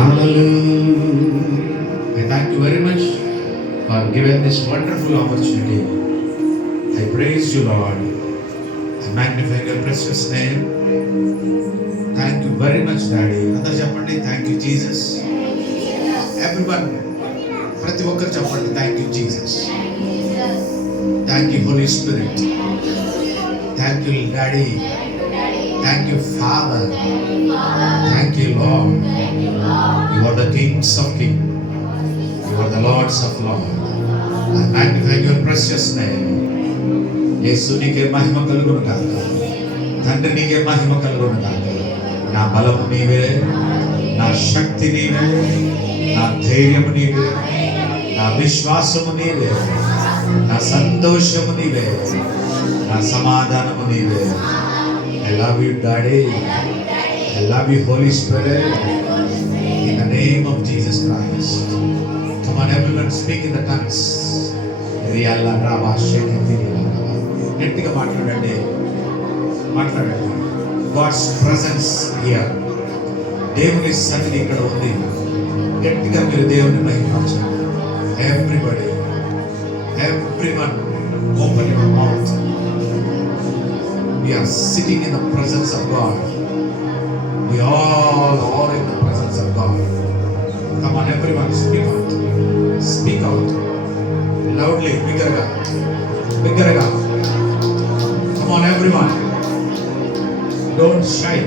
Hallelujah. I thank you very much for giving this wonderful opportunity. I praise you, Lord. I magnify your precious name. Thank you very much, Daddy. Another చెప్పండి, thank you, Jesus. Everyone, ప్రతి ఒక్కరు చెప్పండి, thank you, Jesus. Thank you, Holy Spirit. Thank you, Daddy. Thank you, Father. Thank you, Lord. You are the kings of kings. You are the lords of lords. I magnify your precious name. యేసు నీకే మహిమ కలుగును గాక. తండ్రి నీకే మహిమ కలుగును గాక. నా బలము నీవే, నా శక్తి నీవే, నా ధైర్యము నీవే, నా విశ్వాసము నీవే, నా సంతోషము నీవే, నా సమాధానము నీవే. I love you, Daddy. I love you, Holy Spirit. In the name of Jesus Christ. Come on, everyone, speak in the tongues. Riyalla Rava Shekati. గట్టిగా మాట్లాడండి, మాట్లాడండి. God's presence here. దేవుని సన్నిధి ఇక్కడ ఉంది. గట్టిగా మీరు దేవుని మహిమించండి. Everybody, everyone, open your mouth. We are sitting in the presence of God. We all are in the presence of God. Come on, everyone, speak out. Speak out. Loudly, bigger. Come on, everyone. Don't shy.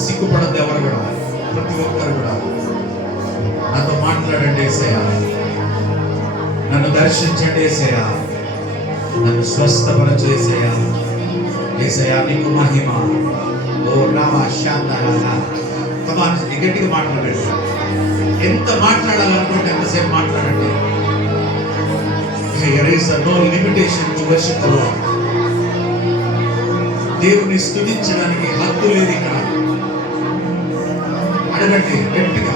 సిగ్గుపడద్దు ఎవరు కూడా, ప్రతి ఒక్కరు కూడా. నాతో మాట్లాడండి యేసయ్యా, నన్ను దర్శించండి యేసయ్యా, నన్ను స్వస్థపరచు యేసయ్యా. యేసయ్యా నీకు మహిమ. ఓ రామా శాంతరాలా. కమాన్, గట్టిగా మాట్లాడండి. ఎంత మాట్లాడాలనుకుంటే ఎంతసేపు మాట్లాడండి. There is no limitation to worship the Lord. దేవుని స్తుతించడానికి హద్దు లేదు ఇక్కడ. అడగండి, గట్టిగా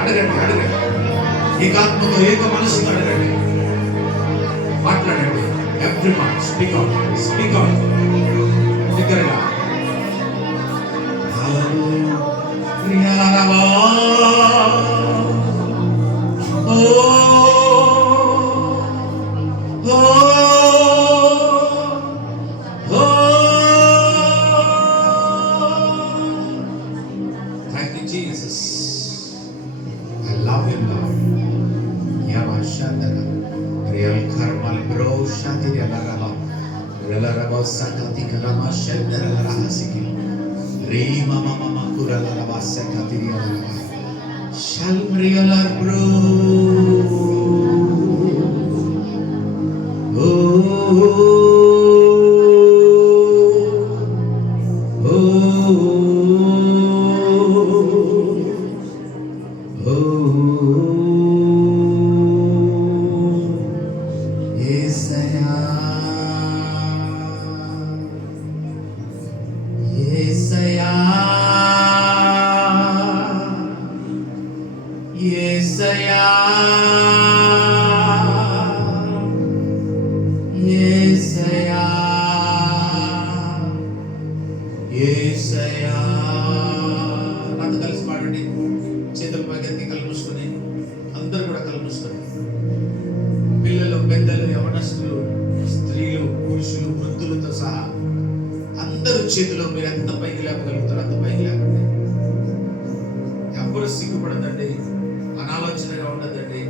అడగండి. ఏకాత్మతో ఏక మనసుతో అడగండి, మాట్లాడండి. Everyone, speak out. దగ్గరగా. Thank you, Jesus. I love you, Lord. Yamashandara. Real karmal bro shati yalaraba. Yalaraba sakati karama shandara rahasiki. Rima mama kurala sakati yalaraba. Shalmriyalar bro. నాతో కలిసి పాడండి. చేతుల పైకెత్తి కళ్ళు మూసుకొని, అందరూ కూడా కళ్ళు మూసుకొని, పిల్లలు, పెద్దలు, యవనస్తులు, స్త్రీలు, పురుషులు, వృద్ధులతో సహా అందరూ చేతిలో మీరు ఎంత పైకి లేపగలుగుతారో అంత పైకి లేపండి. ఎవరు సిగ్గుపడదండి, అనాలోచనగా ఉండదండి.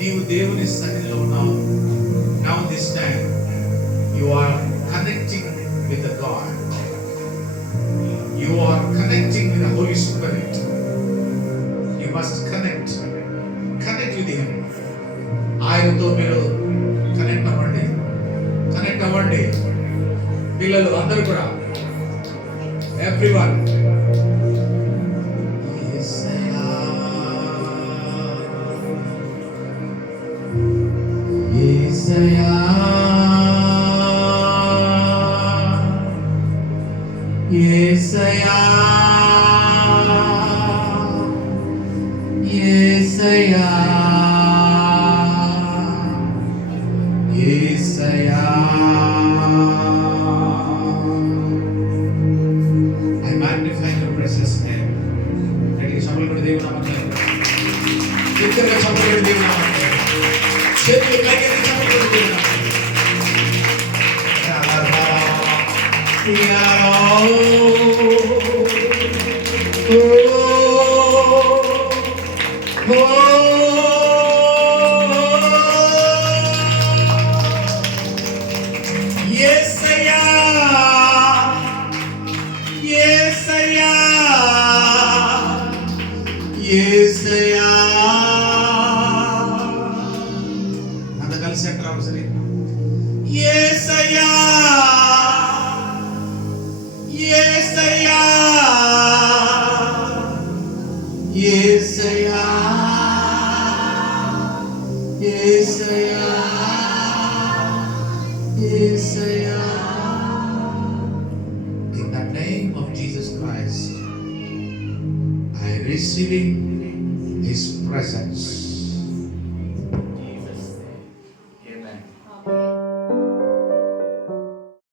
నీవు దేవుని సన్నిధిలో ఉన్నావు. Now this time you are connecting with the God. You are connecting with the Holy Spirit. You must connect with Him. ఆయనతో మీరు కనెక్ట్ అవ్వండి. పిల్లలు అందరూ కూడా, ఎవ్రీవన్. యేసయ్యా, యేసయ్యా, యేసయ్యా, యేసయ్యా. I magnify your precious name. దేవుని యేసయ్యా యేసయ్యా యేసయ్యా అంత కలిసి అంటారా ఒకసారి యేసయ్యా యేసయ్యా యేసయ్యా యేసయ్యా యేసయ్యా. In the name of Jesus Christ, I receive His presence.